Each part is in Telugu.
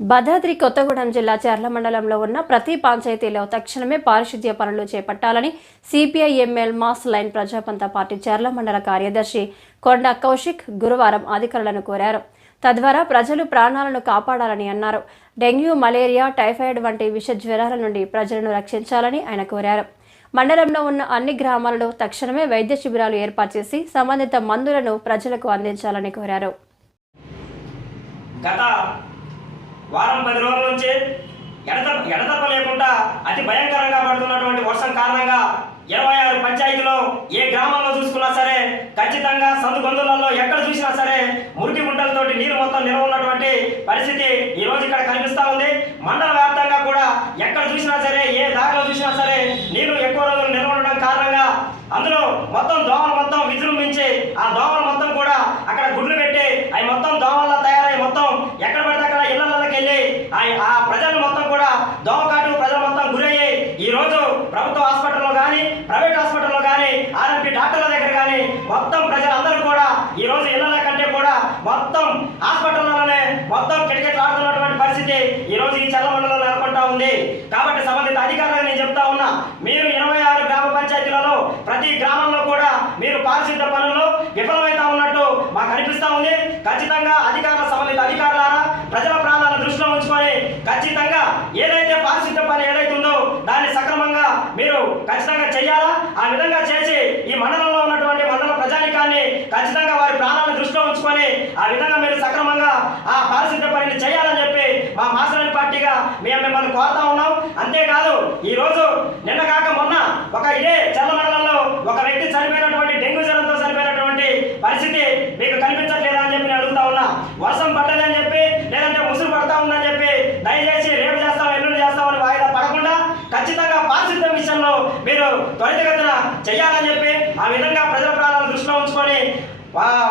భద్రాద్రి కొత్తగూడెం జిల్లా చర్ల మండలంలో ఉన్న ప్రతి పంచాయతీలో తక్షణమే పారిశుద్ధ్య పనులు చేపట్టాలని CPI ML mass line ప్రజాపంత party చర్ల మండల కార్యదర్శి కొండ కౌశిక్ గురువారం అధికారులను కోరారు. తద్వారా ప్రజలు ప్రాణాలను కాపాడాలని అన్నారు. డెంగ్యూ, మలేరియా, టైఫాయిడ్ వంటి విష జ్వరాల నుండి ప్రజలను రక్షించాలని ఆయన కోరారు. మండలంలో ఉన్న అన్ని గ్రామాలలో తక్షణమే వైద్య శిబిరాలు ఏర్పాటు చేసి సంబంధిత మందులను ప్రజలకు అందించాలని కోరారు. వారం 10 రోజుల నుంచి ఎడతెప్ప లేకుండా అతి భయంకరంగా పడుతున్నటువంటి వర్షం కారణంగా 26 పంచాయతీలో ఏ గ్రామంలో చూసుకున్నా సరే ఖచ్చితంగా సందు గొంతులలో ఎక్కడ చూసినా సరే మురికి గుంటలతోటి నీరు మొత్తం నిల్వ ఉన్నటువంటి పరిస్థితి ఈ రోజు ఇక్కడ కనిపిస్తూ ఉంది. మండల వ్యాప్తంగా కూడా ఎక్కడ చూసినా సరే ఏ దారిలో చూసినా సరే నీరు ఎక్కువ రోజులు నిల్వ ఉండడం కారణంగా అందులో మొత్తం దోమలు మొత్తం విజృంభించి ఆ దోమలు మొత్తం కూడా అక్కడ గుడ్లు పెట్టి అవి మొత్తం దోమల్లో తయారై మొత్తం ఎక్కడ పడితే అక్కడ ఇళ్లలోకి వెళ్ళి ఆ ప్రజలు మొత్తం కూడా దోమకాటు ప్రజలు మొత్తం గురయ్యి ఈ రోజు ప్రభుత్వ హాస్పిటల్లో కానీ ప్రైవేట్ హాస్పిటల్లో కానీ ఆర్ఎంపీ డాక్టర్ల దగ్గర కానీ మొత్తం ప్రజలందరూ కూడా ఈ రోజు ఇళ్ల కంటే కూడా మొత్తం హాస్పిటల్లోనే మొత్తం కిటకిటలాడుతున్నటువంటి పరిస్థితి ఈ రోజు ఈ చర్ల మండలంలో నెలకొంటా ఉంది. కాబట్టి సంబంధిత అధికారులకు నేను చెప్తా ఉన్నా, మీరు 26 గ్రామ పంచాయతీలలో ప్రతి గ్రామంలో కూడా మీరు పారిశుద్ధ పనుల్లో విఫలమైతా ఉన్నట్టు మాకు అనిపిస్తా ఉంది. ఖచ్చితంగా సంబంధిత అధికారులారా ప్రజల ప్రాణాలను దృష్టిలో ఉంచుకొని ఖచ్చితంగా ఏదైతే పారిశుద్ధ పని ఏదైతే ఉందో దాన్ని సక్రమంగా మీరు ఖచ్చితంగా చేయాలా. ఆ విధంగా చేసి ఈ మండలంలో ఉన్నటువంటి మండల ప్రజానికాన్ని ఖచ్చితంగా వారి ప్రాణాలను దృష్టిలో ఉంచుకొని ఆ విధంగా మీరు సక్రమంగా ఆ పారిశుద్ధ పనిని చేయాలని చెప్పి మా మాసలైన పార్టీగా మేము మిమ్మల్ని కోరుతా ఉన్నాం. అంతేకాదు ఈ రోజు నిన్న కాక మొన్న ఇదే చర్ల మండలంలో ఒక వ్యక్తి చనిపోయినటువంటి డెంగ్యూ జ్వరంతో చనిపోయినటువంటి పరిస్థితి మీకు కనిపించట్లేదా అని చెప్పి నేను అడుగుతా ఉన్నా. వర్షం పట్టదని చెప్పి లేదంటే ముసురు పడతా ఉందని చెప్పి దయచేసి రేపు చేస్తాం ఎల్లుండి చేస్తామని వాయిదా పడకుండా ఖచ్చితంగా పారిశుద్ధ్యం విషయంలో మీరు త్వరితగతిన చేయాలని చెప్పి ఆ విధంగా ప్రజల ప్రాణాలను దృష్టిలో ఉంచుకొని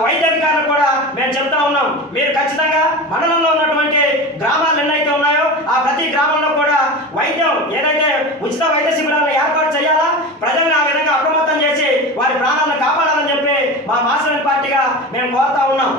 వైద్య అధికారులు కూడా మేము చెప్తా ఉన్నాం. మీరు ఖచ్చితంగా మండలంలో ఉన్నటువంటి గ్రామాలు ఎన్నైతే ఉన్నాయో ఆ ప్రతి గ్రామంలో కూడా వైద్యం ఏదైతే ఉచిత వైద్య శిబిరాలను ఏర్పాటు చేయాలా, ప్రజల్ని ఆ విధంగా అప్రమత్తం చేసి వారి ప్రాణాలను కాపాడాలని చెప్పి మా మాసలైన పార్టీగా మేము కోరుతా ఉన్నాం.